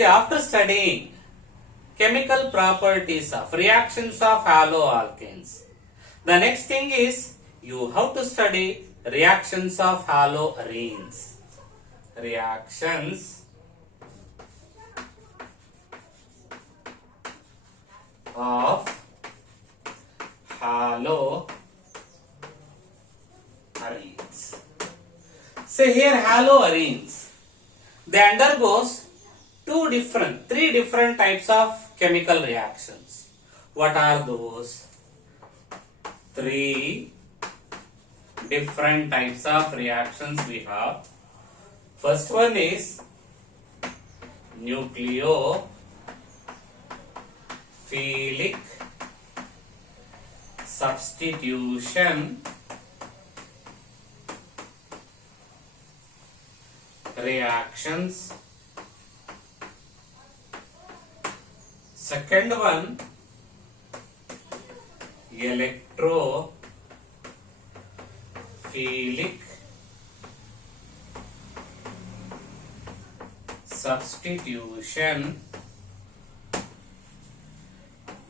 say after studying chemical properties of reactions of haloalkanes, the next thing is you have to study reactions of haloarenes. Reactions of haloarenes. Say here haloarenes, they undergoes three different types of chemical reactions. What are those? Three different types of reactions we have. First one is nucleophilic substitution reactions. Second one, electrophilic substitution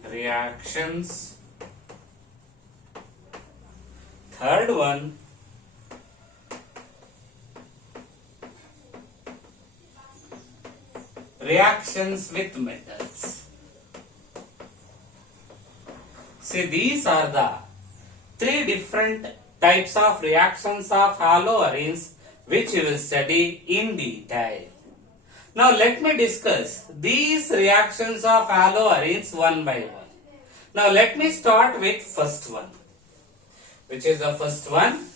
reactions. Third one, reactions with metals. See, these are the three different types of reactions of haloarenes which you will study in detail. Now let me discuss these reactions of haloarenes one by one. Now let me start with first one. Which is the first one?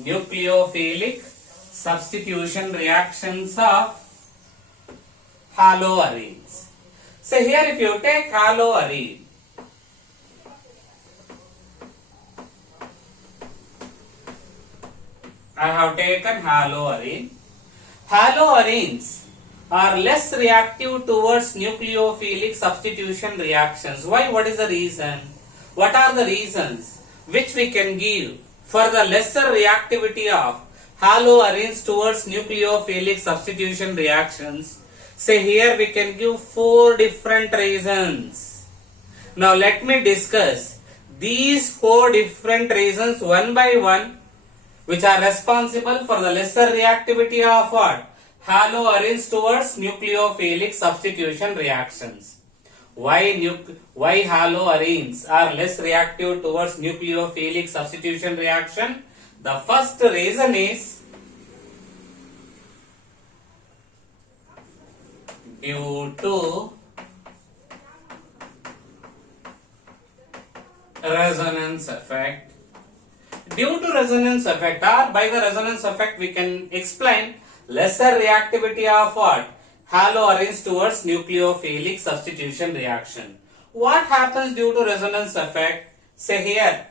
Nucleophilic substitution reactions of haloarenes. So here if you take haloarene, I have taken haloarene. Haloarenes are less reactive towards nucleophilic substitution reactions. Why? What is the reason? What are the reasons which we can give for the lesser reactivity of haloarenes towards nucleophilic substitution reactions? Say here we can give 4 different reasons. Now let me discuss these 4 different reasons one by one, which are responsible for the lesser reactivity of what? Haloarenes towards nucleophilic substitution reactions. Why haloarenes are less reactive towards nucleophilic substitution reaction? The first reason is due to resonance effect. Due to resonance effect, or by the resonance effect we can explain lesser reactivity of what? Haloarenes towards nucleophilic substitution reaction. What happens due to resonance effect? Say here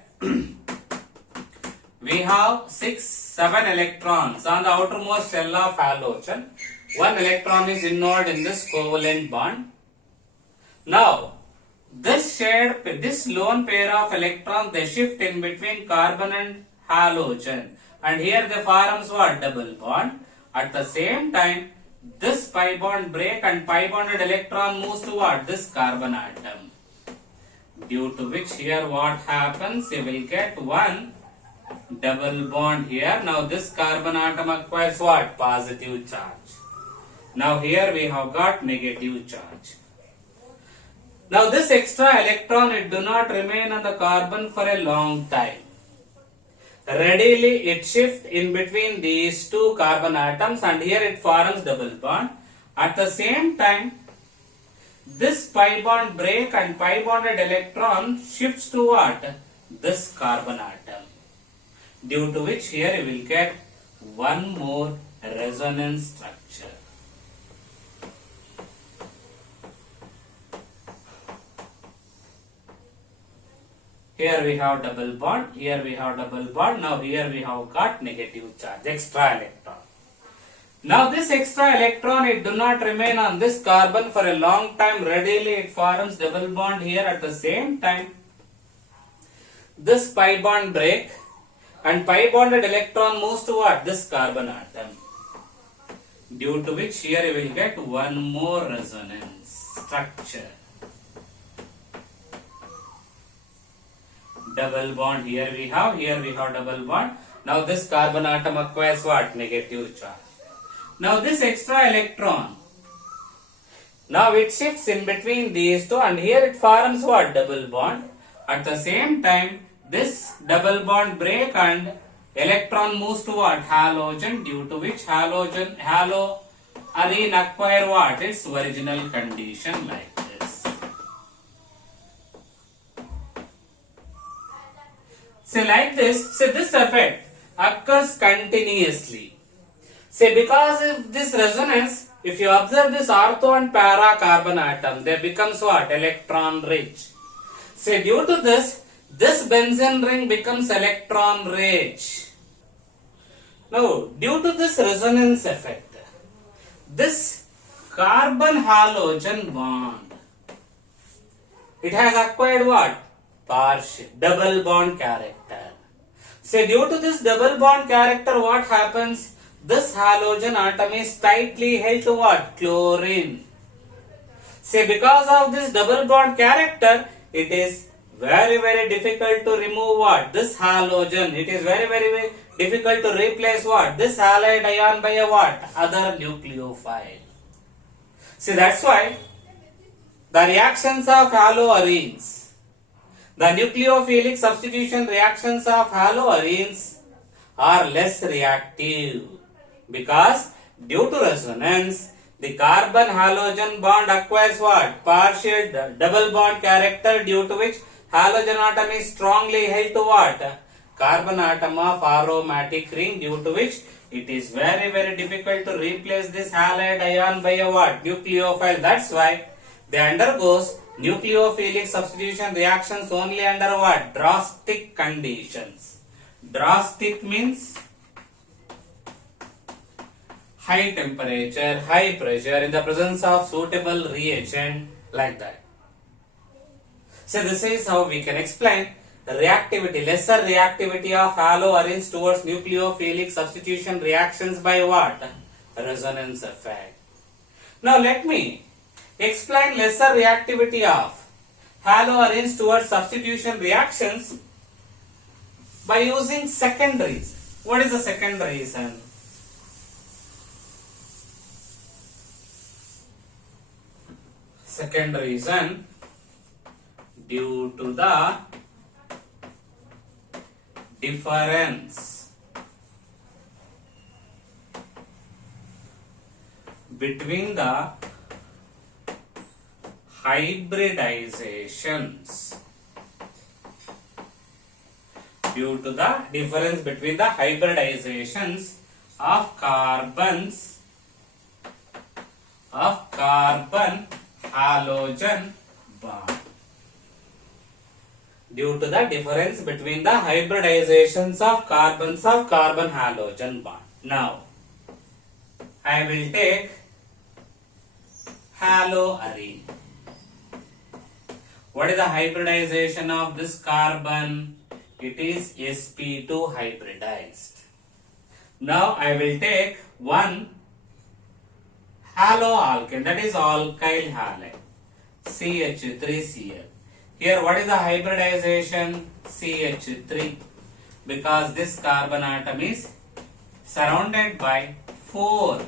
we have 7 electrons on the outermost shell of halogen. 1 electron is involved in this covalent bond. Now this lone pair of electrons, they shift in between carbon and halogen, and here they forms what? Double bond. At the same time, this pi bond break and pi bonded electron moves to what? This carbon atom. Due to which here what happens? You will get one double bond here. Now this carbon atom acquires what? Positive charge. Now here we have got negative charge. Now this extra electron, it do not remain on the carbon for a long time. Readily it shifts in between these 2 carbon atoms, and here it forms double bond. At the same time, this pi bond break and pi bonded electron shifts to what? This carbon atom. Due to which here you will get one more resonance structure. Here we have double bond, here we have double bond, now here we have got negative charge, extra electron. Now this extra electron, it do not remain on this carbon for a long time, readily it forms double bond here. At the same time, this pi bond break and pi bonded electron moves to what? This carbon atom. due to which here you will get one more resonance structure. Double bond, here we have double bond. Now this carbon atom acquires what? Negative charge. Now this extra electron, now it shifts in between these two and here it forms what? Double bond. At the same time, this double bond break and electron moves to what? Halogen, due to which haloarine acquire what? Its original condition like this. So like this, so this effect occurs continuously. Say because of this resonance, if you observe this ortho and para carbon atom, they becomes what? Electron rich. Say due to this benzene ring becomes electron rich. Now, due to this resonance effect, this carbon halogen bond, it has acquired what? Partial double bond character. So due to this double bond character, what happens? This halogen atom is tightly held to what? Chlorine. Say because of this double bond character, it is very difficult to remove what? This halogen. It is very difficult to replace what? This halide ion by a what? Other nucleophile. See, that's why the reactions of haloarenes, the nucleophilic substitution reactions of haloarenes are less reactive because due to resonance, the carbon halogen bond acquires what? Partial double bond character, due to which halogen atom is strongly held to what? Carbon atom of aromatic ring, due to which it is very difficult to replace this halide ion by a what? Nucleophile. That's why they undergoes nucleophilic substitution reactions only under what? Drastic conditions. Drastic means high temperature, high pressure in the presence of suitable reagent, like that. So this is how we can explain reactivity, lesser reactivity of haloarenes towards nucleophilic substitution reactions by what? Resonance effect. Now let me explain lesser reactivity of haloarenes towards substitution reactions by using second reason. What is the second reason? Second reason, due to the difference between the hybridizations, due to the difference between the hybridizations of carbon halogen bond. Due to the difference between the hybridizations of carbon halogen bond. Now, I will take haloarene. What is the hybridization of this carbon? It is sp2 hybridized. Now, I will take one haloalkane, that is alkyl halide, CH3Cl. Here, what is the hybridization? CH3, because this carbon atom is surrounded by 4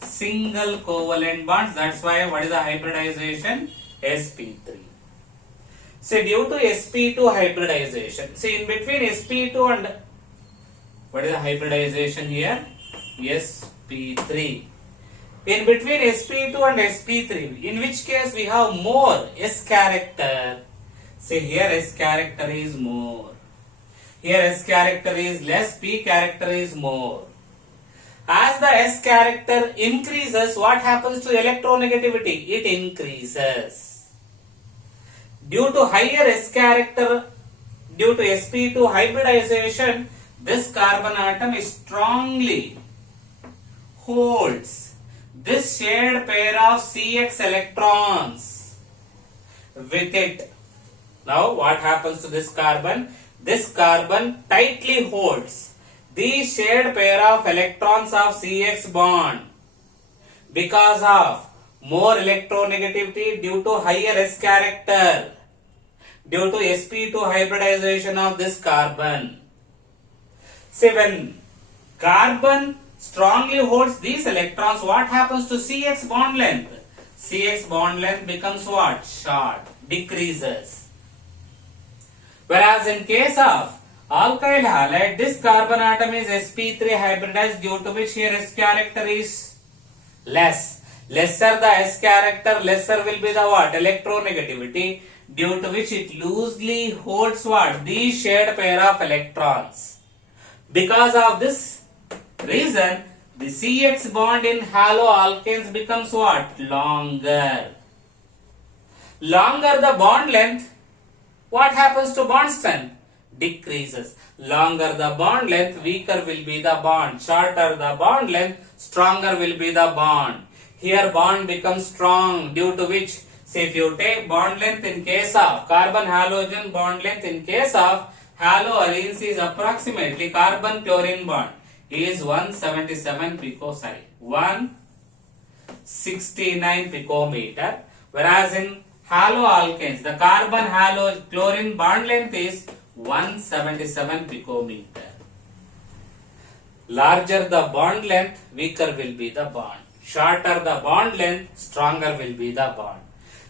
single covalent bonds. That's why what is the hybridization? sp3. So due to sp2 hybridization, see in between sp2 and what is the hybridization here? sp3. In between sp2 and sp3, in which case we have more s character. See here s character is more. Here s character is less, p character is more. As the s character increases, what happens to electronegativity? It increases. Due to higher s character, due to sp2 hybridization, this carbon atom strongly holds this shared pair of CX electrons with it. Now what happens to this carbon? This carbon tightly holds the shared pair of electrons of CX bond because of more electronegativity due to higher S character, due to sp2 hybridization of this carbon. See, when carbon strongly holds these electrons, what happens to CX bond length? CX bond length becomes what? Short, decreases. Whereas in case of alkyl halide, this carbon atom is sp3 hybridized, due to which here S character is less. Lesser the S character, lesser will be the what? Electronegativity, due to which it loosely holds what? The shared pair of electrons. Because of this reason, the CX bond in haloalkanes becomes what? Longer. Longer the bond length, what happens to bond strength? Decreases. Longer the bond length, weaker will be the bond. Shorter the bond length, stronger will be the bond. Here bond becomes strong, due to which, say if you take bond length in case of carbon halogen, bond length in case of haloarenes is approximately carbon chlorine bond is 169 picometer, whereas in haloalkanes the carbon halo chlorine bond length is 177 picometer. Larger the bond length, weaker will be the bond. Shorter the bond length, stronger will be the bond.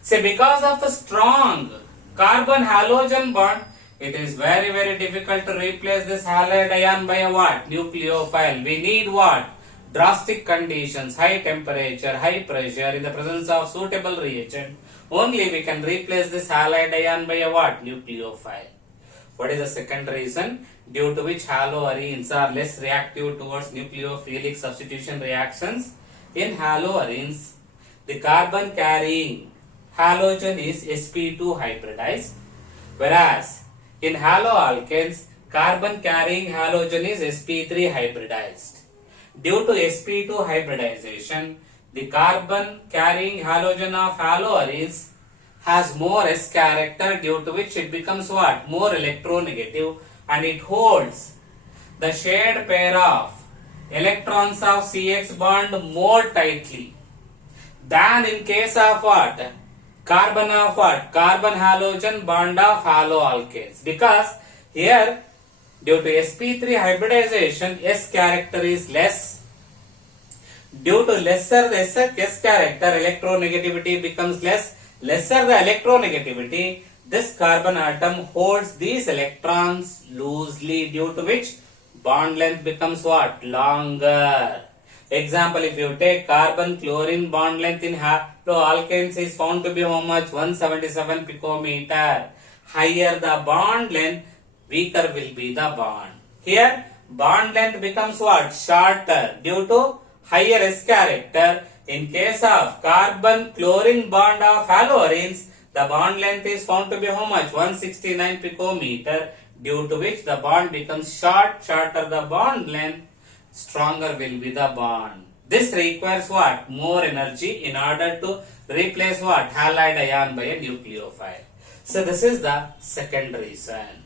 See, because of the strong carbon halogen bond, it is very difficult to replace this halide ion by a what? Nucleophile. We need what? Drastic conditions, high temperature, high pressure, in the presence of suitable reagent. Only we can replace this halide ion by a what? Nucleophile. What is the second reason? Due to which haloarenes are less reactive towards nucleophilic substitution reactions. In haloarenes, the carbon carrying halogen is sp2 hybridized, whereas in haloalkanes, carbon carrying halogen is sp3 hybridized. Due to sp2 hybridization, the carbon carrying halogen of haloarenes has more S character, due to which it becomes what? More electronegative, and it holds the shared pair of electrons of CX bond more tightly than in case of what? Carbon of what? Carbon halogen bond of haloalkanes. Because here, due to sp3 hybridization, S character is less. Due to lesser the S character, electronegativity becomes less. Lesser the electronegativity, this carbon atom holds these electrons loosely, due to which bond length becomes what? Longer. Example, if you take carbon chlorine bond length in haloalkanes is found to be how much? 177 picometer. Higher the bond length, weaker will be the bond. Here bond length becomes what? Shorter, due to higher S character. In case of carbon chlorine bond of haloarenes, the bond length is found to be how much? 169 picometer, due to which the bond becomes short. Shorter the bond length, stronger will be the bond. This requires what? More energy in order to replace what? Halide ion by a nucleophile. So this is the second reason.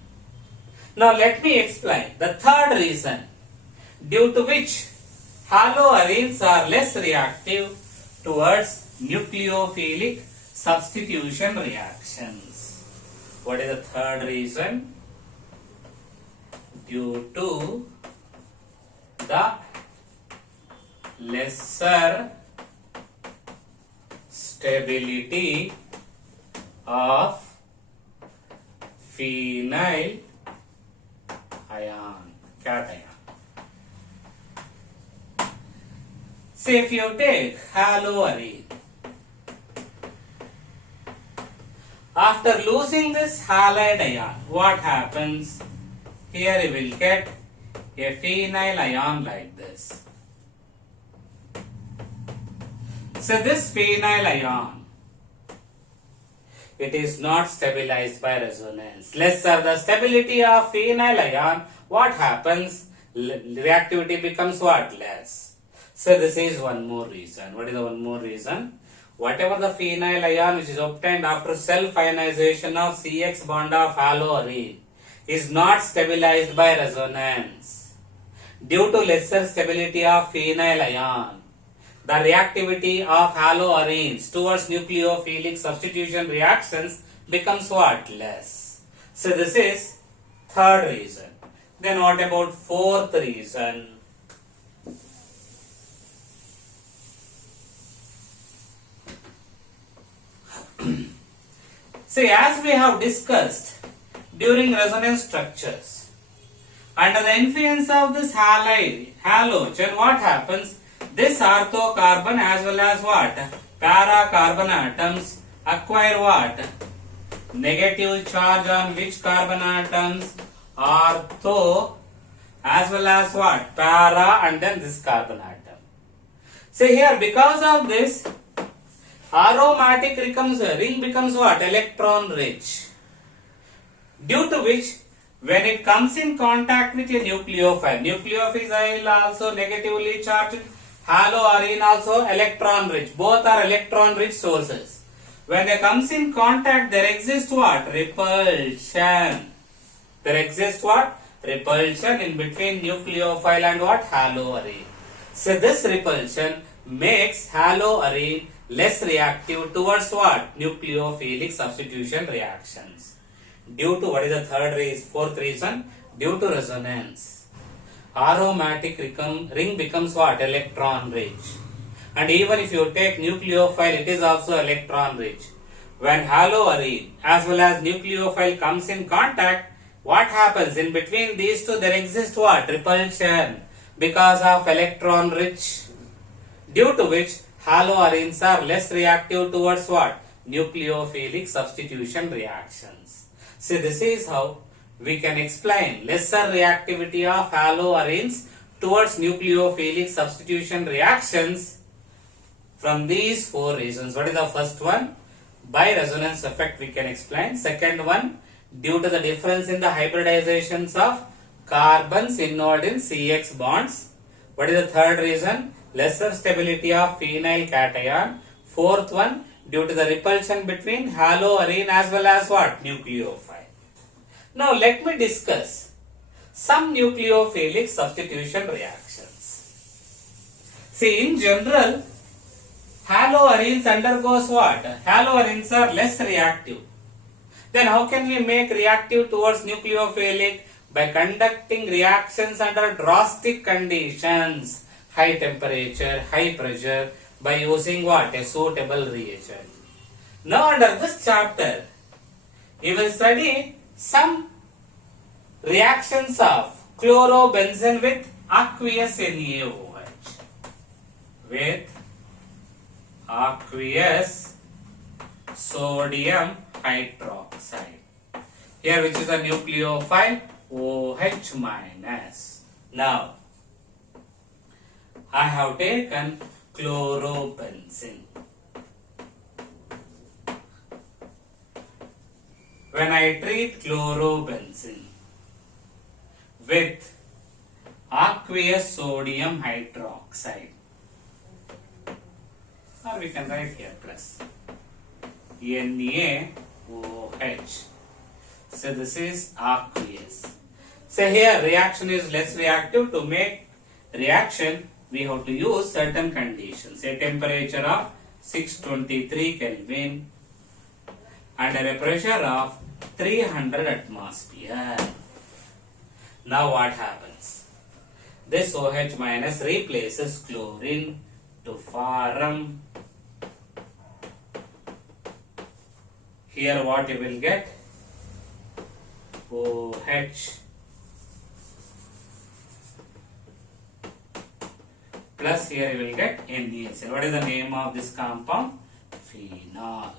Now let me explain the third reason, due to which haloarenes are less reactive towards nucleophilic substitution reactions. What is the third reason? Due to the lesser stability of phenyl ion, cation. See, if you take haloarene, after losing this halide ion, what happens? Here you will get a phenyl ion like this. So this phenyl ion, it is not stabilized by resonance. Lesser the stability of phenyl ion, what happens? Reactivity becomes what? Less. So this is one more reason. What is the one more reason? Whatever the phenyl ion which is obtained after self-ionization of CX bond of haloarene is not stabilized by resonance. due to lesser stability of phenyl ion. The reactivity of haloarenes towards nucleophilic substitution reactions becomes what? Less. So this is third reason. Then what about fourth reason? See, as we have discussed during resonance structures, under the influence of this halogen, what happens? This orthocarbon as well as what? Para carbon atoms acquire what? Negative charge on which carbon atoms? Ortho as well as what? Para and then this carbon atom. See here, because of this, aromatic ring becomes what? Electron rich. Due to which, when it comes in contact with a nucleophile also negatively charged, haloarene also electron rich. Both are electron rich sources. When they comes in contact, there exists what? Repulsion. There exists what? Repulsion in between nucleophile and what? Haloarene. So this repulsion makes haloarene less reactive towards what? Nucleophilic substitution reactions. Due to what is the fourth reason? Due to resonance. Aromatic ring becomes what? Electron rich. And even if you take nucleophile, it is also electron rich. When haloarene as well as nucleophile comes in contact, what happens? In between these two, there exists what? Repulsion because of electron rich. Due to which haloarenes are less reactive towards what? Nucleophilic substitution reactions. See, this is how we can explain lesser reactivity of haloarenes towards nucleophilic substitution reactions from these four reasons. What is the first one? By resonance effect we can explain. Second one, due to the difference in the hybridizations of carbons involved in CX bonds. What is the third reason? Lesser stability of phenyl cation. Fourth one, due to the repulsion between haloarene as well as what? Nucleophile. Now let me discuss some nucleophilic substitution reactions. See, in general, haloarenes undergoes what? Haloarenes are less reactive. Then how can we make reactive towards nucleophilic? By conducting reactions under drastic conditions, high temperature, high pressure, by using what? A suitable reagent. Now under this chapter, you will study some reactions of chlorobenzene with aqueous NaOH. With aqueous sodium hydroxide. Here which is a nucleophile? OH minus. Now, I have taken chlorobenzene. When I treat chlorobenzene with aqueous sodium hydroxide, or we can write here plus NaOH. So this is aqueous. So here reaction is less reactive. To make reaction, we have to use certain conditions. A temperature of 623 Kelvin under a pressure of 300 atmosphere. Now what happens? This OH minus replaces chlorine to form. Here what you will get? OH plus here you will get NaCl. What is the name of this compound? Phenol.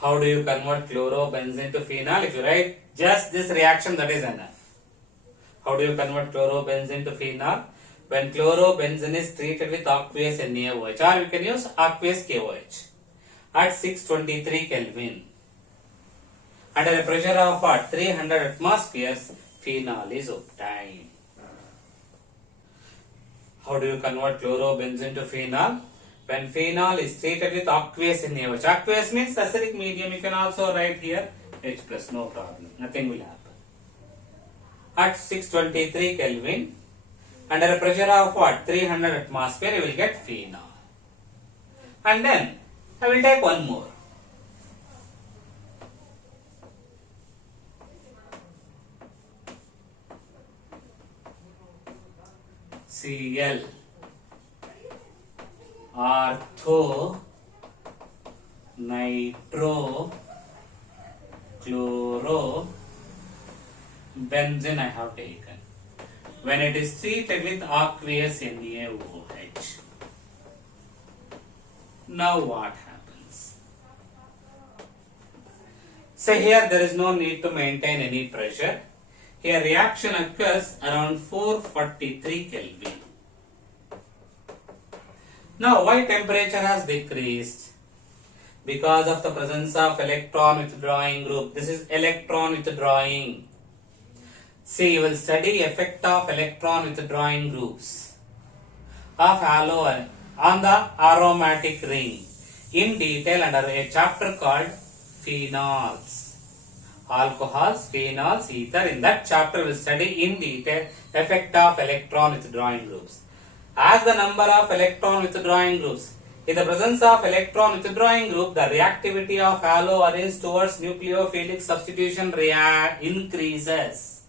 How do you convert chlorobenzene to phenol? If you write just this reaction, that is enough. How do you convert chlorobenzene to phenol? When chlorobenzene is treated with aqueous NaOH, or you can use aqueous KOH at 623 Kelvin. Under a pressure of what? 300 atmospheres, phenol is obtained. How do you convert chlorobenzene to phenol? When phenol is treated with aqueous NaOH. Aqueous means acidic medium. You can also write here H plus, no problem. Nothing will happen. at 623 Kelvin under a pressure of what? 300 atmosphere, you will get phenol. And then I will take one more. Cl, ortho, nitro, chloro, benzene I have taken. When it is treated with aqueous NaOH. Now what happens? So here there is no need to maintain any pressure. Here reaction occurs around 443 Kelvin. Now why temperature has decreased? Because of the presence of electron withdrawing group. This is electron withdrawing. See, you will study effect of electron withdrawing groups of halogen on the aromatic ring in detail under a chapter called phenols. Alcohols, phenols, ether. In that chapter we will study in detail effect of electron withdrawing groups. As the number of electron withdrawing groups, in the presence of electron withdrawing group, the reactivity of haloarenes towards nucleophilic substitution increases.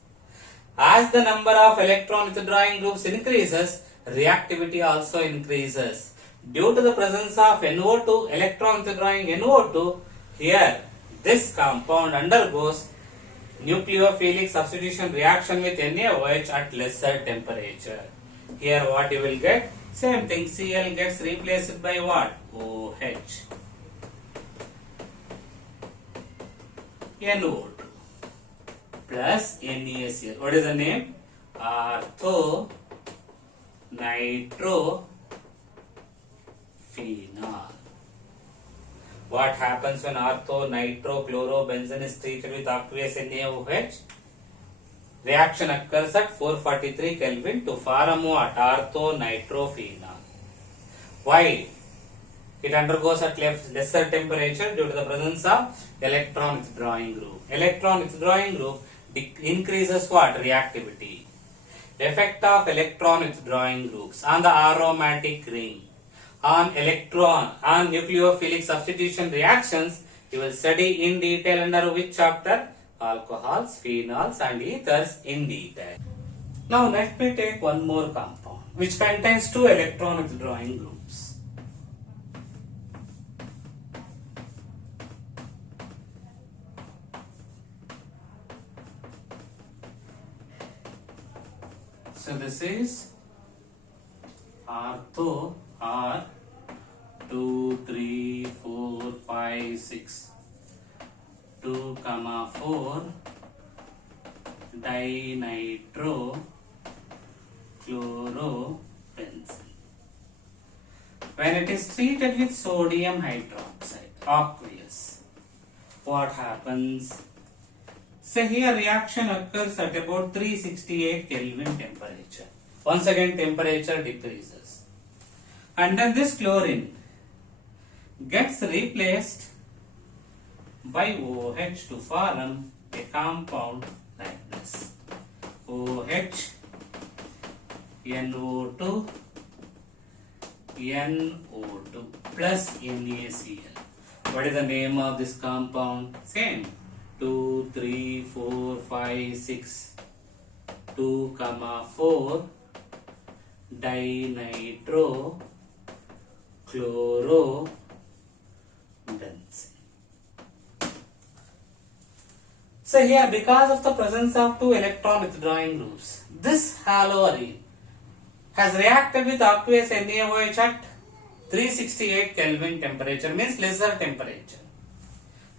As the number of electron withdrawing groups increases, reactivity also increases. Due to the presence of NO2, electron withdrawing NO2, here this compound undergoes nucleophilic substitution reaction with NaOH at lesser temperature. Here what you will get? Same thing, Cl gets replaced by what? OH. NO2 plus NaCl. What is the name? Ortho nitro phenol. What happens when ortho nitro chlorobenzene is treated with aqueous NaOH? Reaction occurs at 443 Kelvin to form what? Ortho nitro phenol. Why? It undergoes at lesser temperature due to the presence of electron withdrawing group. Electron withdrawing group increases what? Reactivity. Effect of electron withdrawing groups on the aromatic ring. On nucleophilic substitution reactions, you will study in detail under which chapter? Alcohols, phenols and ethers in detail. Now let me take one more compound which contains two electron withdrawing groups. So this is ortho R 2, 3, 4, 5, 6, 2, 4 dinitro chlorobenzene. When it is treated with sodium hydroxide, aqueous, what happens? So here reaction occurs at about 368 Kelvin temperature. Once again temperature decreases. And then this chlorine gets replaced by OH to form a compound like this. OH, NO2, NO2 plus NaCl. What is the name of this compound? Same. 2, 3, 4, 5, 6, 2, 4 dinitro chlorobenzene. So here, because of the presence of two electron withdrawing groups, this haloarene has reacted with aqueous NaOH at 368 Kelvin temperature, means lesser temperature.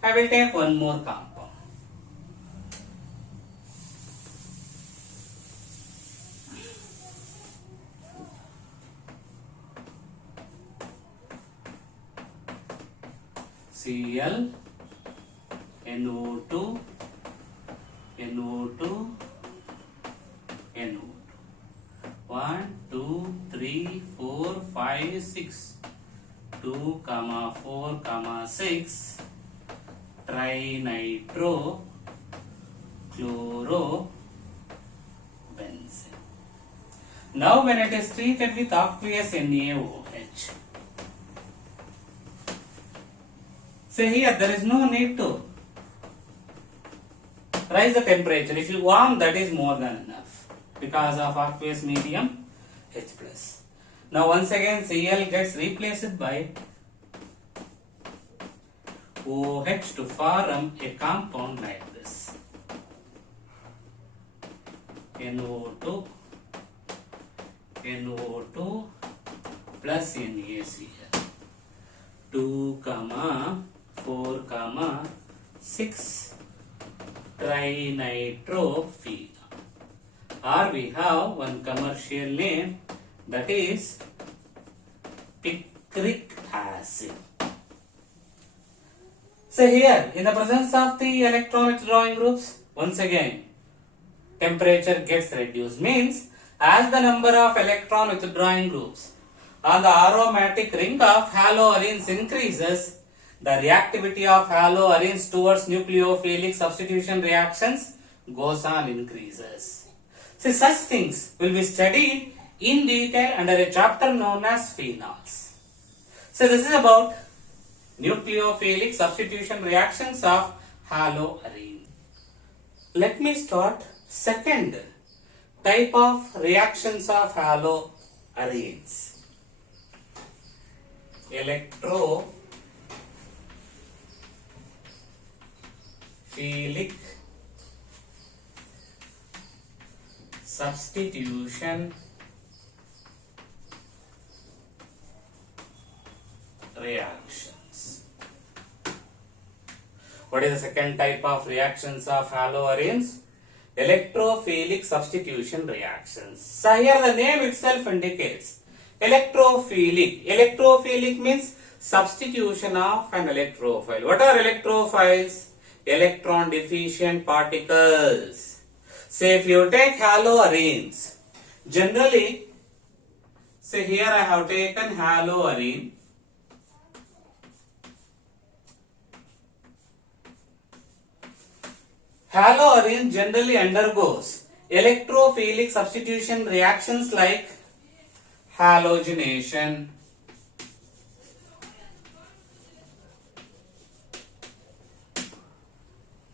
I will take one more compound. Cl, NO2, NO2, NO2. 1, 2, 3, 4, 5, 6. 2, 4, 6. Trinitro chlorobenzene. benzene. Now when it is treated with aqueous NaOH, say here there is no need to raise the temperature. If you warm, that is more than enough because of aqueous medium H+. Now once again Cl gets replaced by OH to form a compound like this. NO2 plus NaCl. 2, 4, 6 trinitrophenol. Or we have one commercial name, that is picric acid. So here, in the presence of the electron withdrawing groups, once again temperature gets reduced. Means as the number of electron withdrawing groups on the aromatic ring of haloarenes increases, the reactivity of haloarenes towards nucleophilic substitution reactions goes on increases. See, such things will be studied in detail under a chapter known as phenols. So this is about nucleophilic substitution reactions of haloarene. Let me start second type of reactions of haloarenes. Electrophilic substitution reactions. What is the second type of reactions of haloarenes? Electrophilic substitution reactions. So here the name itself indicates electrophilic. Electrophilic means substitution of an electrophile. What are electrophiles? Electron deficient particles. Say if you take haloarenes, generally, say here I have taken haloarene. Haloarene generally undergoes electrophilic substitution reactions like halogenation,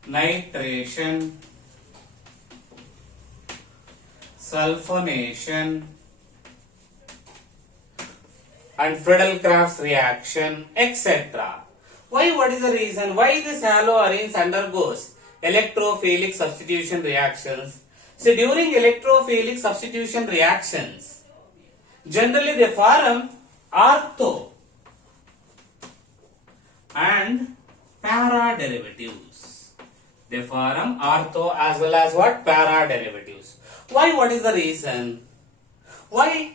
nitration, sulfonation, and Friedel-Crafts reaction, etc. Why? What is the reason? Why this haloarenes undergoes electrophilic substitution reactions? So during electrophilic substitution reactions, generally they form ortho and para derivatives. They form ortho as well as what? Para derivatives. Why? What is the reason? Why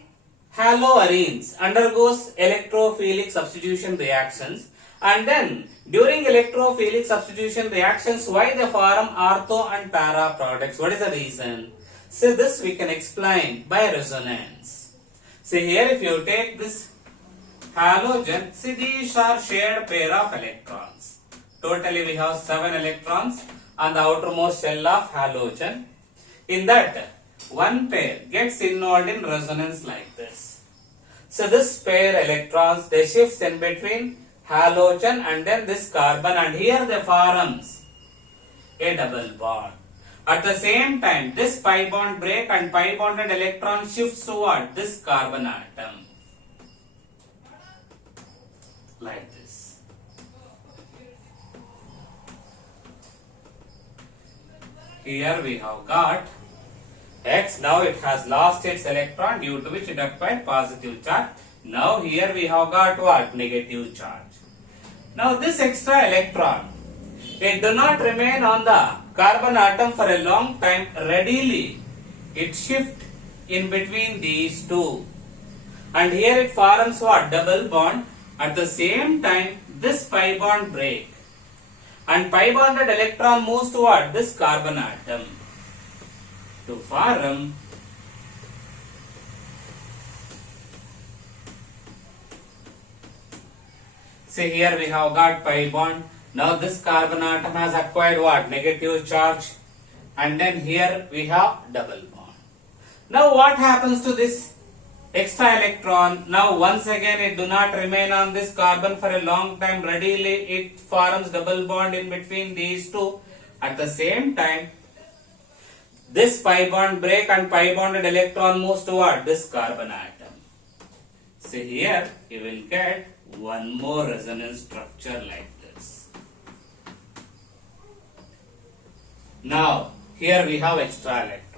haloarenes undergoes electrophilic substitution reactions, and then during electrophilic substitution reactions, why they form ortho and para products? What is the reason? So this we can explain by resonance. See here, if you take this halogen, see these are shared pair of electrons. Totally we have 7 electrons on the outermost shell of halogen. In that, one pair gets involved in resonance like this. So this pair electrons, they shifts in between halogen and then this carbon, and here they forms a double bond. At the same time, this pi bond break and pi bonded electron shifts toward this carbon atom. Like this. Here we have got X. Now it has lost its electron, due to which it acquired positive charge. Now here we have got what? Negative charge. Now this extra electron, it do not remain on the carbon atom for a long time. Readily it shifts in between these two, and here it forms what? Double bond. At the same time, this pi bond break, and pi bonded electron moves toward this carbon atom to form see here we have got pi bond. Now this carbon atom has acquired what? Negative charge, and then here we have double bond. Now what happens to this extra electron? Now once again it do not remain on this carbon for a long time. Readily it forms double bond in between these two. At the same time, this pi bond break and pi bonded electron moves toward this carbon atom. See here, you will get one more resonance structure like this. Now, here we have extra electron.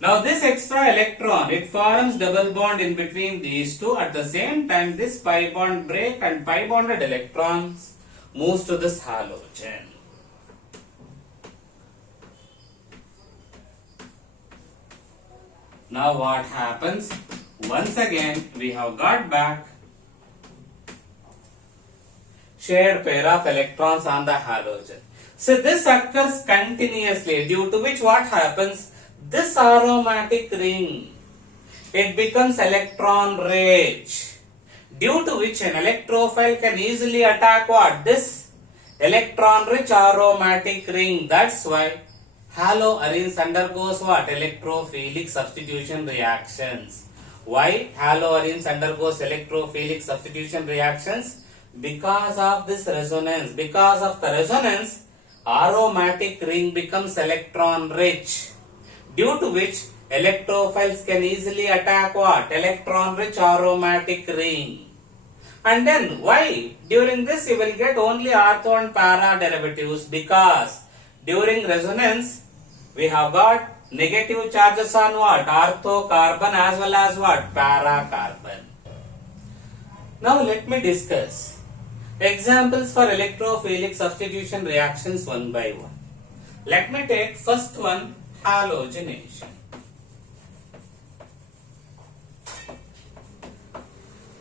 Now this extra electron, it forms double bond in between these two. At the same time, this pi bond break and pi bonded electrons moves to this halogen. Now what happens? Once again, we have got back shared pair of electrons on the halogen. So this occurs continuously, due to which what happens? This aromatic ring, it becomes electron rich, due to which an electrophile can easily attack what? This electron rich aromatic ring. That's why haloarenes undergoes what? Electrophilic substitution reactions. Why haloarenes undergoes electrophilic substitution reactions? Because of this resonance. Because of the resonance, aromatic ring becomes electron rich, due to which electrophiles can easily attack what? Electron rich aromatic ring. And then why? During this you will get only ortho and para derivatives, because during resonance we have got negative charges on what? Ortho carbon as well as what? Para carbon. Now let me discuss examples for electrophilic substitution reactions one by one. Let me take first one, halogenation.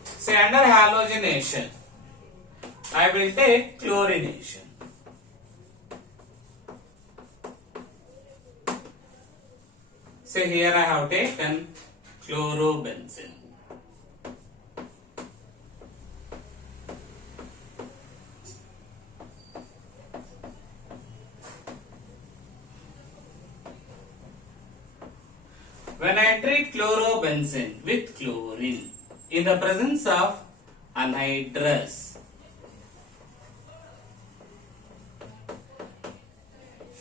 Say under halogenation, I will take chlorination. Say here I have taken chlorobenzene. When I treat chlorobenzene with chlorine in the presence of anhydrous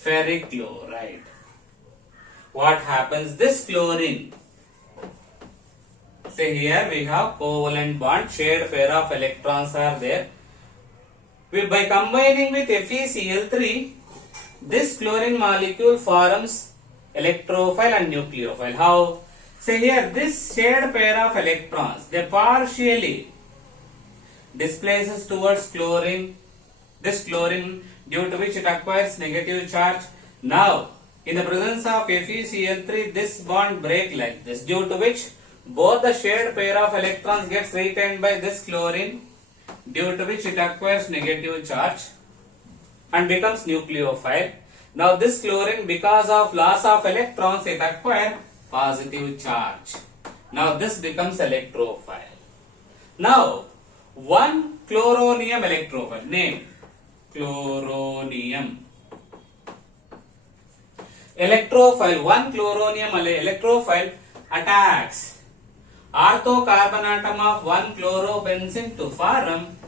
ferric chloride, what happens? This chlorine, say here we have covalent bond, shared pair of electrons are there. By combining with FeCl3, this chlorine molecule forms electrophile and nucleophile. How? Say here, this shared pair of electrons, they partially displaces towards chlorine, this chlorine, due to which it acquires negative charge. Now, in the presence of FeCl3, this bond break like this, due to which both the shared pair of electrons gets retained by this chlorine, due to which it acquires negative charge and becomes nucleophile. Now this chlorine, because of loss of electrons, it acquires positive charge. Now this becomes electrophile. Now one chloronium electrophile, name chloronium electrophile, one chloronium electrophile attacks ortho carbon atom of one chlorobenzene to form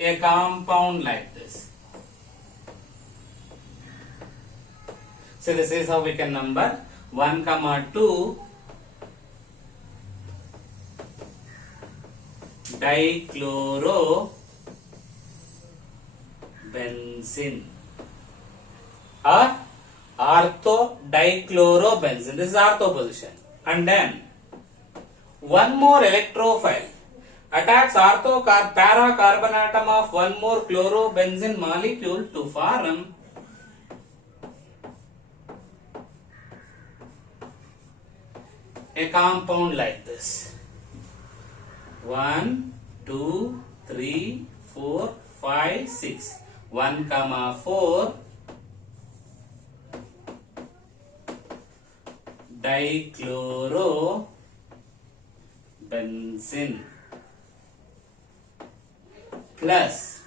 a compound like this. So this is how we can number 1, 2 dichlorobenzene or ortho dichlorobenzene. This is ortho position. And then one more electrophile attacks ortho para carbon atom of one more chlorobenzene molecule to form a compound like this. 1, 2, 3, 4, 5, 6. 1, 4 dichlorobenzene plus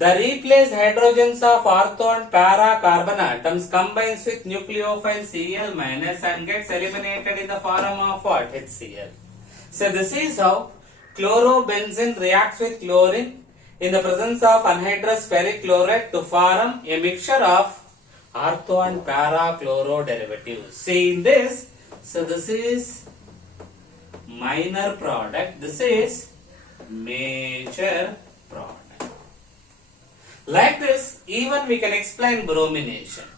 The replaced hydrogens of ortho and para carbon atoms combines with nucleophile Cl minus and gets eliminated in the form of what? HCl. So this is how chlorobenzene reacts with chlorine in the presence of anhydrous ferric chloride to form a mixture of ortho and para chloro derivatives. See in this, so this is minor product, this is major product. Like this, even we can explain bromination.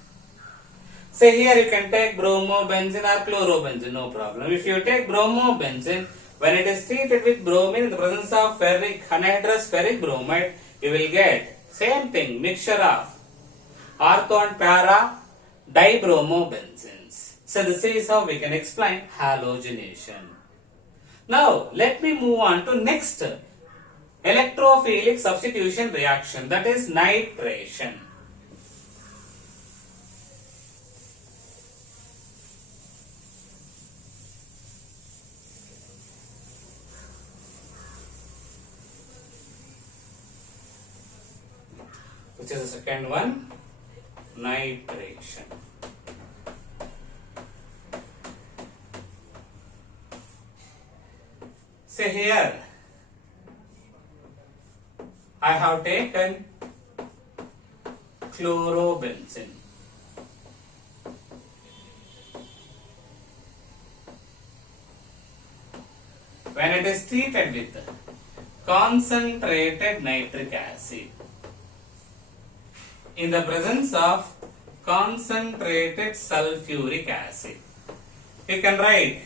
Say here you can take bromobenzene or chlorobenzene, no problem. If you take bromobenzene, when it is treated with bromine in the presence of ferric, anhydrous ferric bromide, you will get same thing, mixture of ortho and para dibromobenzenes. So this is how we can explain halogenation. Now let me move on to next electrophilic substitution reaction, that is nitration. Which is the second one, nitration. Say here, I have taken chlorobenzene. When it is treated with concentrated nitric acid in the presence of concentrated sulfuric acid, you can write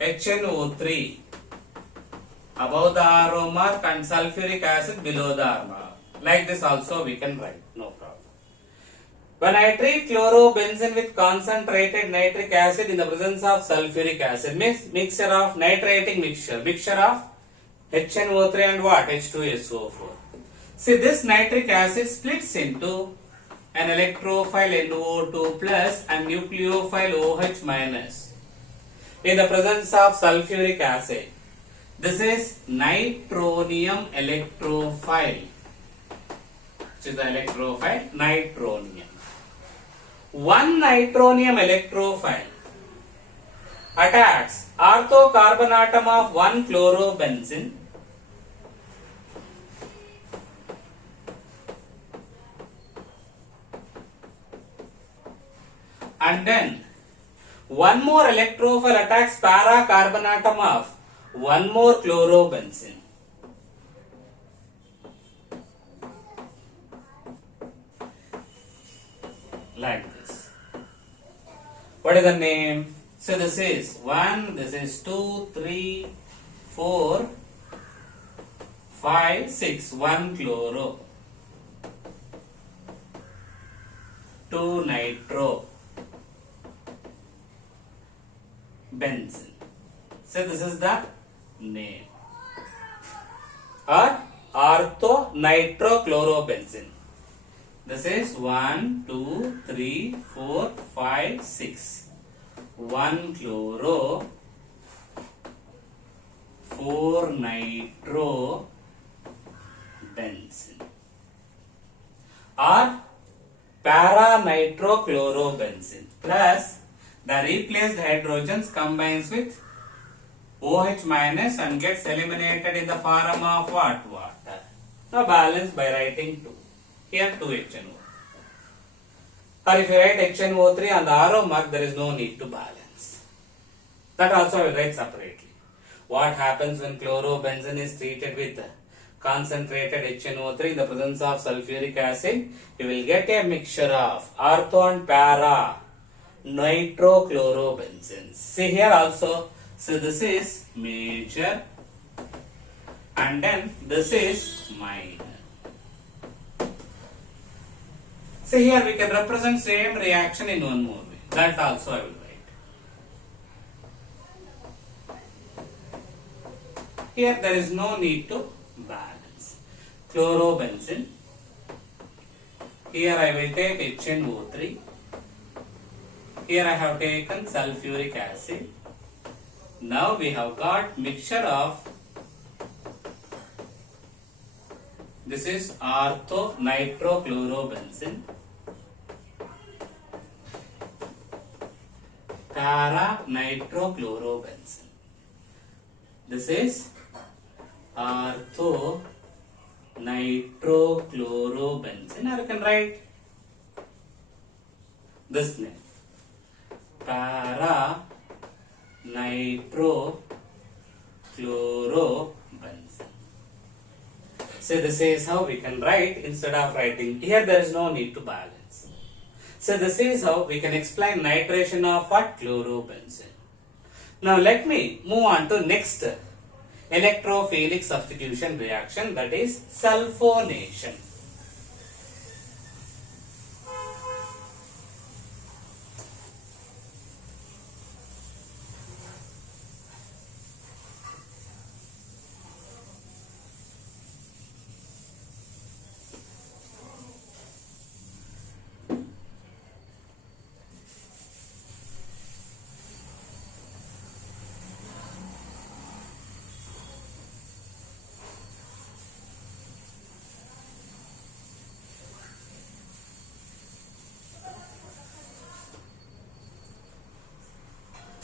HNO3 above the arrow mark and sulfuric acid below the arrow mark. Like this also we can write, no problem. When I treat chlorobenzene with concentrated nitric acid in the presence of sulfuric acid, mixture of nitrating mixture of HNO3 and what? H2SO4. See, this nitric acid splits into an electrophile NO2 plus and nucleophile OH minus in the presence of sulfuric acid. This is nitronium electrophile. Which is the electrophile? Nitronium. One nitronium electrophile attacks ortho carbon atom of one chlorobenzene and then one more electrophile attacks para carbon atom of one more chlorobenzene. Like this. What is the name? So this is 1, this is 2, 3, 4, 5, 6. 1 chloro, 2 nitro, benzene. So this is the name, or ortho nitrochlorobenzene. This is 1, 2, 3, 4, 5, 6. 1 chloro, 4 nitro, benzene, or para nitrochlorobenzene plus the replaced hydrogens combines with OH minus and gets eliminated in the form of what? Water. Now balance by writing 2. Here 2 HNO. Or if you write HNO3 on the arrow mark, there is no need to balance. That also I will write separately. What happens when chlorobenzene is treated with concentrated HNO3 in the presence of sulfuric acid? You will get a mixture of ortho and para nitrochlorobenzenes. See here also, so this is major and then this is minor. So here we can represent same reaction in one more way. That also I will write. Here there is no need to balance. Chlorobenzene. Here I will take HNO3. Here I have taken sulfuric acid. Now we have got mixture of This is orthonitrochlorobenzene. Para-nitrochlorobenzene. This is orthonitrochlorobenzene, or you can write this name, para-nitrochlorobenzene. So this is how we can write. Instead of writing here, there is no need to balance. So this is how we can explain nitration of what? Chlorobenzene. Now let me move on to next electrophilic substitution reaction, that is sulfonation.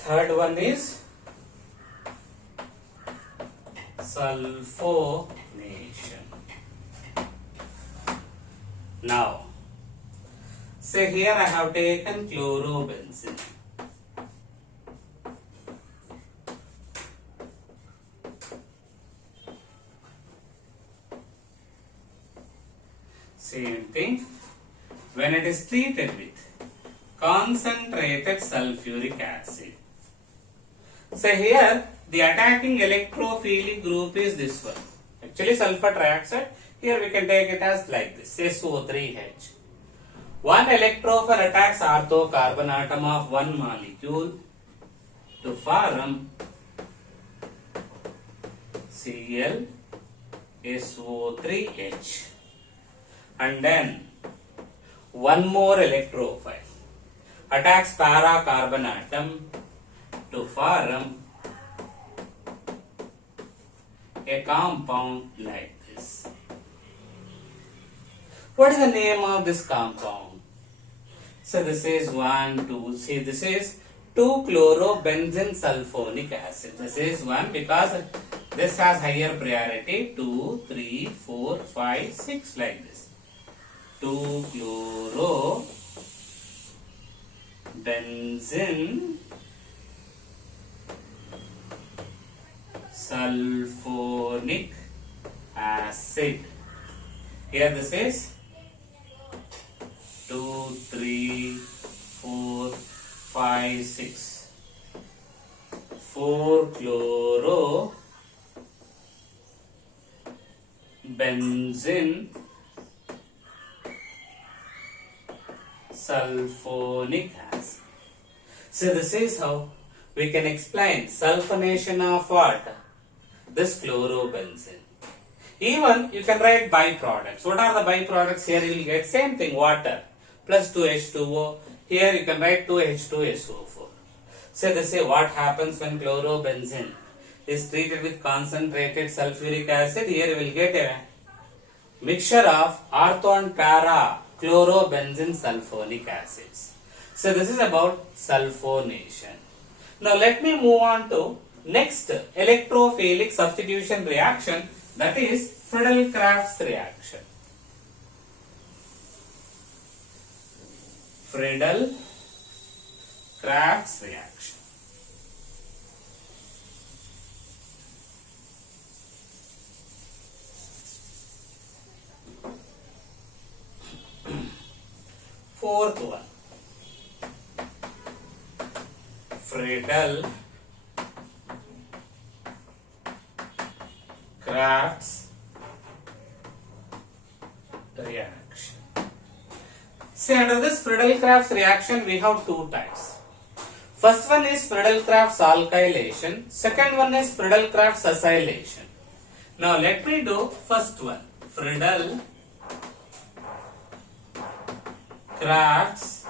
Third one is sulfonation. Now, say here I have taken chlorobenzene. Same thing when it is treated with concentrated sulfuric acid. So here the attacking electrophilic group is this one. Actually sulfur trioxide. Here we can take it as like this, SO3H. One electrophin attacks orthocarbon atom of one molecule to form ClSO3H. And then one more electrophile attacks para-carbon atom to form a compound like this. What is the name of this compound? So this is 1, 2, see this is 2-chlorobenzene sulfonic acid. This is 1 because this has higher priority, 2, 3, 4, 5, 6 like this. 2-chlorobenzene sulfonic acid. Here this is 2, 3, 4, 5, 6. 4-chlorobenzene sulfonic acid. So this is how we can explain sulfonation of what? This chlorobenzene. Even you can write byproducts. What are the byproducts? Here you will get same thing, water plus 2H2O. Here you can write 2H2SO4. So they say what happens when chlorobenzene is treated with concentrated sulfuric acid. Here you will get a mixture of ortho and para chlorobenzene sulfonic acids. So this is about sulfonation. Now let me move on to next electrophilic substitution reaction, that is Friedel-Crafts reaction. Friedel-Crafts reaction. Fourth one, Friedel-Crafts reaction. See, under this Friedel-Crafts reaction we have two types. First one is Friedel-Crafts alkylation. Second one is Friedel-Crafts acylation. Now let me do first one, Friedel-Crafts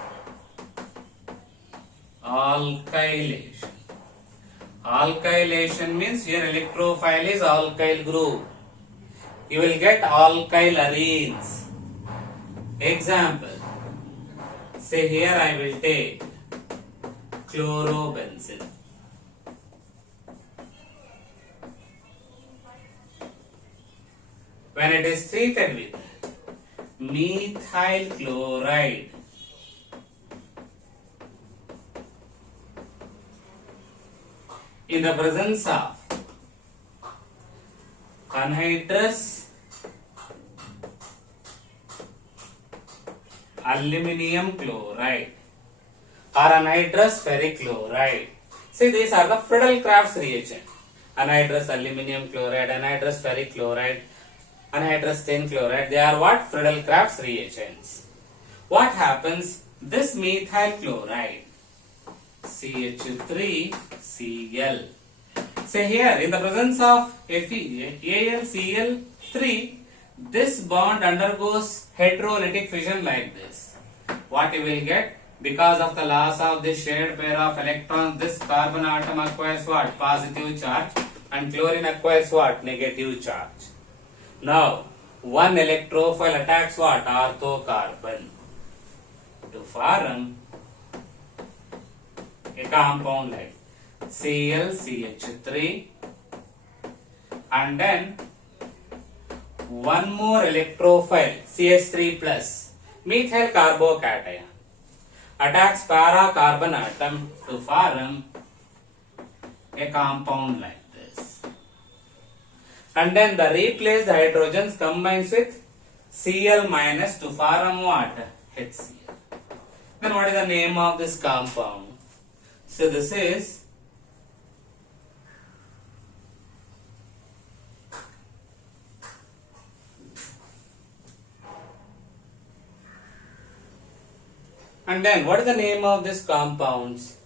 alkylation. Alkylation means here electrophile is alkyl group. You will get alkyl arenes. Example. Say here I will take chlorobenzene. When it is treated with methyl chloride, in the presence of anhydrous aluminum chloride or anhydrous ferric chloride. See, these are the Friedel-Crafts reagent. Anhydrous aluminum chloride, anhydrous ferric chloride, anhydrous tin chloride. They are what? Friedel-Crafts reagents. What happens? This methyl chloride, CH3Cl. Say here, in the presence of AlCl3, this bond undergoes heterolytic fission like this. What you will get? Because of the loss of this shared pair of electrons, this carbon atom acquires what? Positive charge, and chlorine acquires what? Negative charge. Now, one electrophile attacks what? Orthocarbon to form a compound like ClCH3, and then one more electrophile CH3 plus methyl carbocation attacks para carbon atom to form a compound like this, and then the replaced hydrogens combines with Cl minus to form what? HCl. Then what is the name of this compound? So this is and then what is the name of this compounds?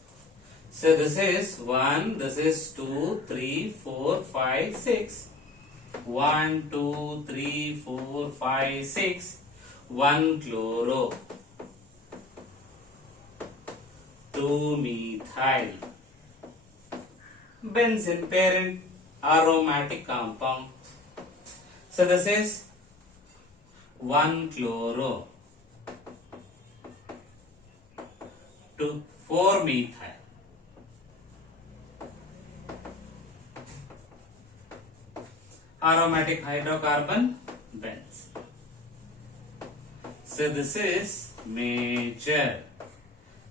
So this is 1, this is 2, 3, 4, 5, 6. 1, 2, 3, 4, 5, 6. 1 chloro. 2 methyl. Benzene, parent aromatic compound. So this is 1 chloro. 2, 4 methyl. Aromatic hydrocarbon, benzene. So this is major.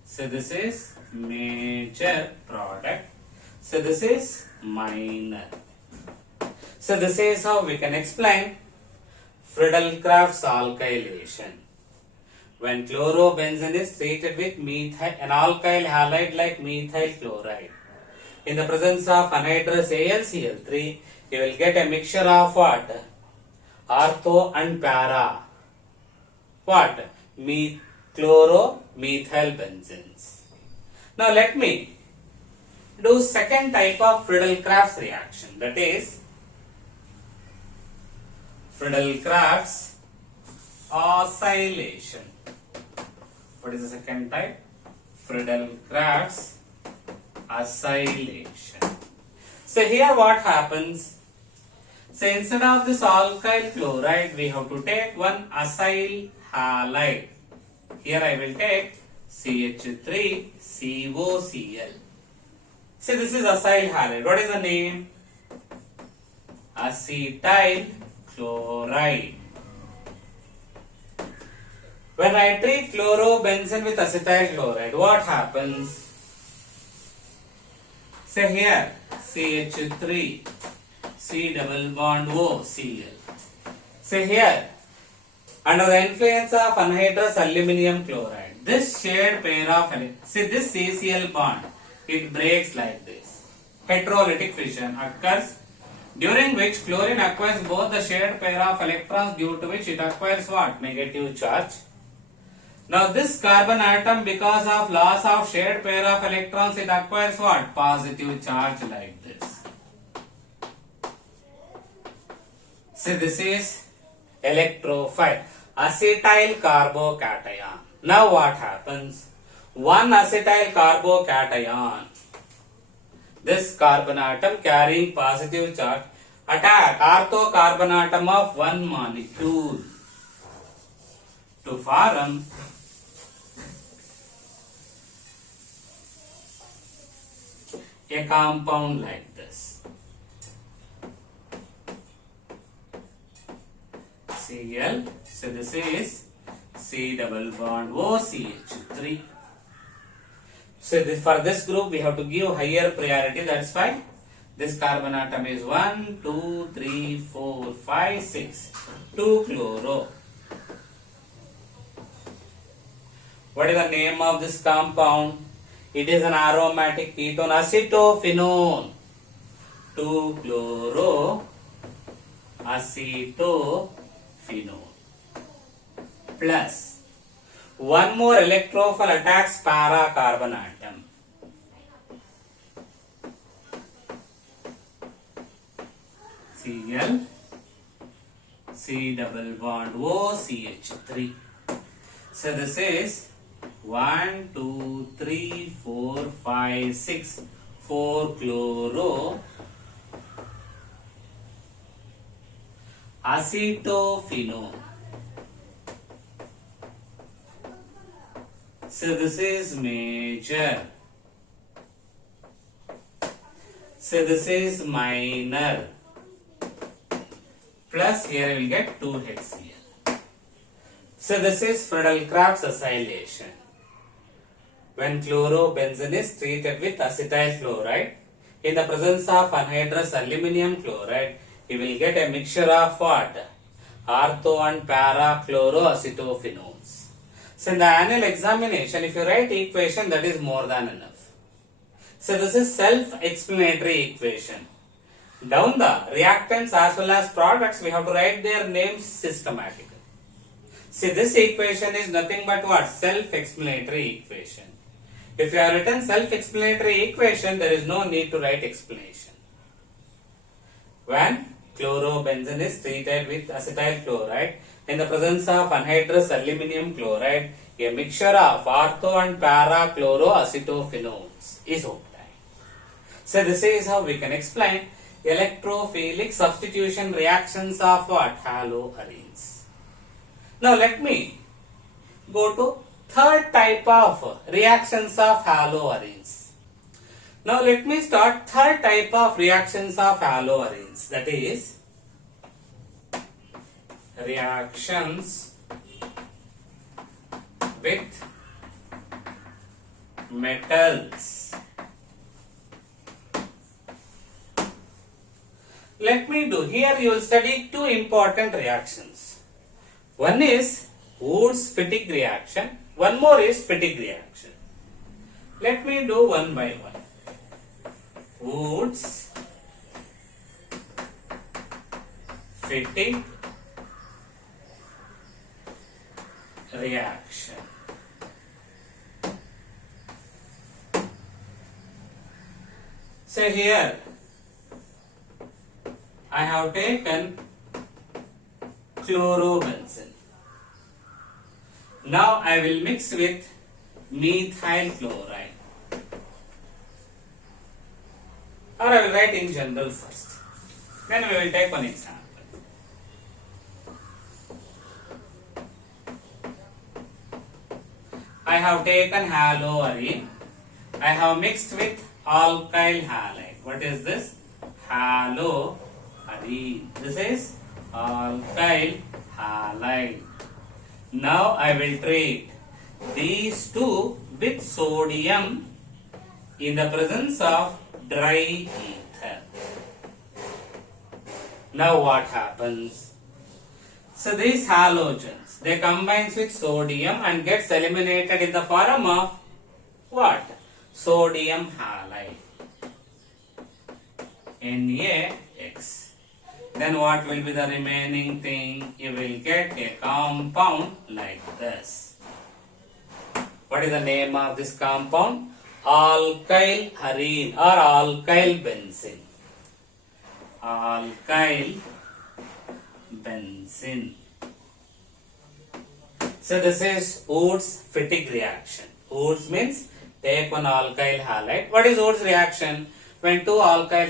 So this is major product. So this is minor. So this is how we can explain Friedel-Crafts alkylation. When chlorobenzene is treated with methyl, an alkyl halide like methyl chloride, in the presence of anhydrous AlCl3, you will get a mixture of what? Ortho and para. What? Chloromethyl benzenes. Now let me do second type of Friedel-Crafts reaction, that is Friedel-Crafts oscillation. What is the second type? Friedel-Crafts oscillation. So here what happens? So instead of this alkyl chloride, we have to take one acyl halide. Here I will take CH3COCl. See, this is acyl halide. What is the name? Acetyl chloride. When I treat chlorobenzene with acetyl chloride, what happens? Say here CH3 C double bond O Cl. Say here, under the influence of anhydrous aluminum chloride, this shared pair of see this CCl bond, it breaks like this. Heterolytic fission occurs, during which chlorine acquires both the shared pair of electrons, due to which it acquires what? Negative charge. Now this carbon atom, because of loss of shared pair of electrons, it acquires what? Positive charge like this. So this is electrophile, acetyl carbocation. Now what happens? One acetyl carbocation, this carbon atom carrying positive charge, attack orthocarbon atom of one molecule to form a compound like this. Cl. So this is C double bond OCH3. So for this group we have to give higher priority. That's why this carbon atom is 1, 2, 3, 4, 5, 6. 2 chloro. What is the name of this compound? It is an aromatic ketone, acetophenone. 2 chloro acetophenone plus one more electrophile attacks para carbon atom. Cl C double bond OCH3. So this is 1, 2, 3, 4, 5, 6, 4 chloro acetophenone. So this is major. So this is minor. Plus here we will get 2 HCl. So this is Friedel-Crafts acylation. When chlorobenzene is treated with acetyl chloride, in the presence of anhydrous aluminum chloride, you will get a mixture of what? Ortho and para chloroacetophenones. So in the annual examination, if you write equation, that is more than enough. So this is self-explanatory equation. Down the reactants as well as products, we have to write their names systematically. See, this equation is nothing but what? Self-explanatory equation. If you have written self-explanatory equation, there is no need to write explanation. When chlorobenzene is treated with acetyl chloride, in the presence of anhydrous aluminum chloride, a mixture of ortho and para chloroacetophenones is obtained. So this is how we can explain electrophilic substitution reactions of what? Haloarenes. Now let me go to third type of reactions of haloarenes. Now let me start third type of reactions of haloarenes, that is reactions with metals. Let me do, here you will study two important reactions. One is Woods-Fittig reaction, one more is Fittig reaction. Let me do one by one. Woods-Fittig reaction. So here I have taken chlorobenzene. Now I will mix with methyl chloride. Or I will write in general first. Then we will take one example. I have taken haloarene. I have mixed with alkyl halide. What is this? Haloarene. This is alkyl halide. Now I will treat these two with sodium in the presence of dry ether. Now what happens? So these halogens, they combine with sodium and gets eliminated in the form of what? Sodium halide. NaX. Then what will be the remaining thing? You will get a compound like this. What is the name of this compound? Alkyl arene or alkyl benzene. Alkyl benzene. So this is Woods-Fittig reaction. Woods means take one alkyl halide. What is Woods reaction? when alkyl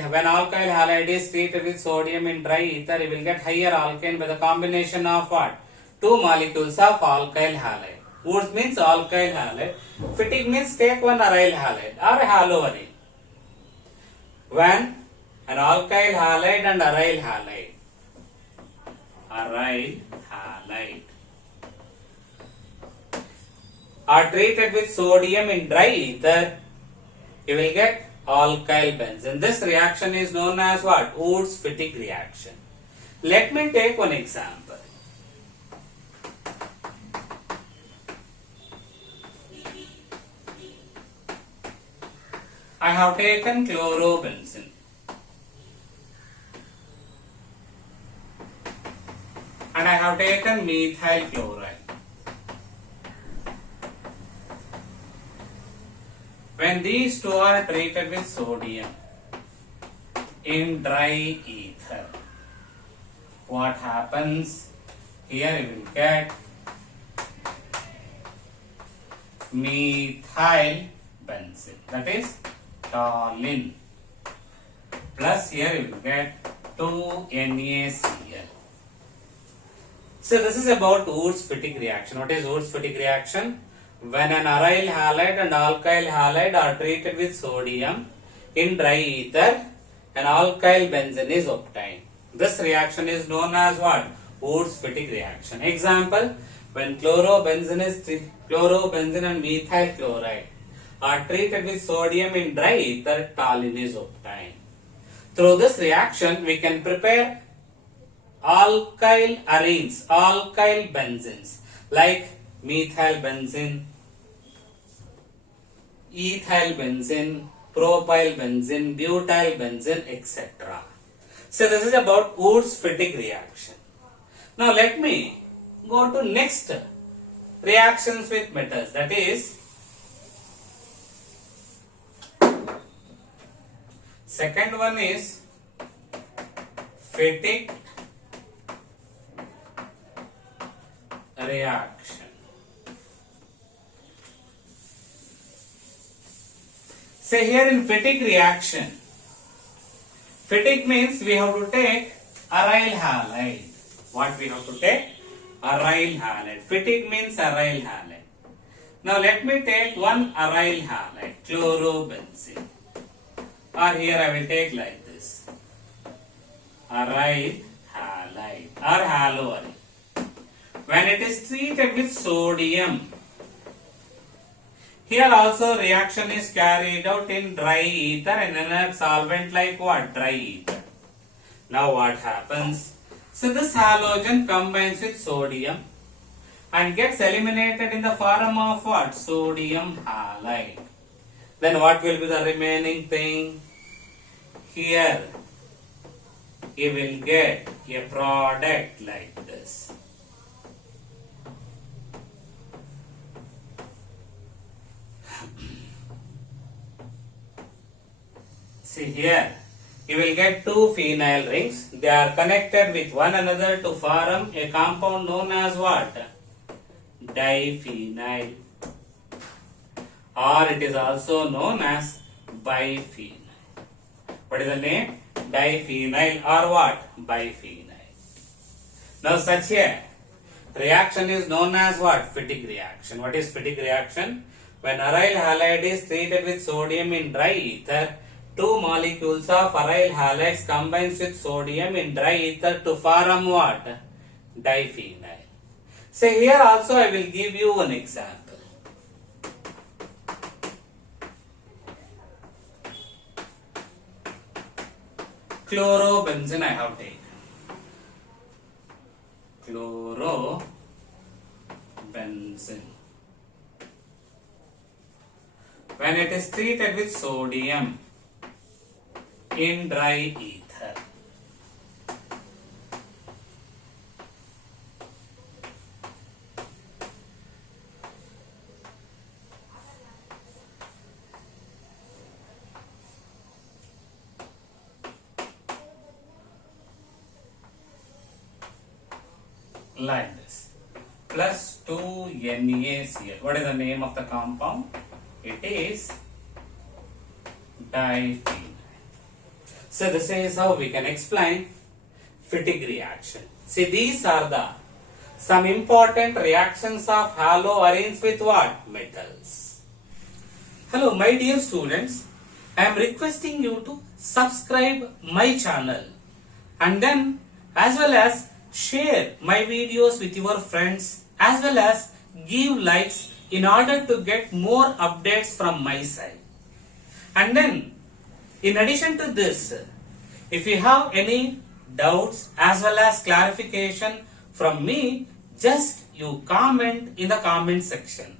halide is treated with sodium in dry ether, you will get higher alkane by the combination of what? Two molecules of alkyl halide. Woods means alkyl halide. Phytic means take one aryl halide or haloarine. When an alkyl halide and aryl halide are treated with sodium in dry ether, you will get alkyl benzene. This reaction is known as what? Wurtz-Fittig reaction. Let me take one example. I have taken chlorobenzene and I have taken methyl chloride. When these two are treated with sodium in dry ether, what happens? Here you will get methyl benzene, that is toluene, plus here you will get 2NaCl. So this is about Wurtz-Fittig reaction. What is Wurtz-Fittig reaction? When an aryl halide and alkyl halide are treated with sodium in dry ether, an alkyl benzene is obtained. This reaction is known as what? Wurtz-Fittig reaction. Example, when chlorobenzene and methyl chloride are treated with sodium in dry ether, toluene is obtained. Through this reaction, we can prepare alkyl arenes, alkyl benzenes like methyl benzene, ethyl benzene, propyl benzene, butyl benzene, etc. So this is about Wurtz-Fittig reaction. Now let me go to next reactions with metals, that is second one is Fittig reaction. Say here in Fittig reaction, Fittig means we have to take aryl halide. What we have to take? Aryl halide. Fittig means aryl halide. Now let me take one aryl halide, chlorobenzene. Or here I will take like this, aryl halide or haloarine. When it is treated with sodium, here also reaction is carried out in dry ether and in a solvent like what? Dry ether. Now what happens? So this halogen combines with sodium and gets eliminated in the form of what? Sodium halide. Then what will be the remaining thing? Here you will get a product like this. See here, you will get two phenyl rings. They are connected with one another to form a compound known as what? Diphenyl. Or it is also known as biphenyl. What is the name? Diphenyl or what? Biphenyl. Now such a reaction is known as what? Fittig reaction. What is Fittig reaction? When aryl halide is treated with sodium in dry ether, two molecules of aryl halides combines with sodium in dry ether to form what? Diphenyl. So here also I will give you one example. Chlorobenzene I have taken. Chlorobenzene. When it is treated with sodium in dry ether, like this, plus 2NaCl. What is the name of the compound? It is diphenyl. So this is how we can explain Fittig reaction. See, these are the some important reactions of haloarenes with what? Metals. Hello my dear students, I am requesting you to subscribe my channel and then as well as share my videos with your friends as well as give likes in order to get more updates from my side. And then in addition to this, if you have any doubts as well as clarification from me, just you comment in the comment section.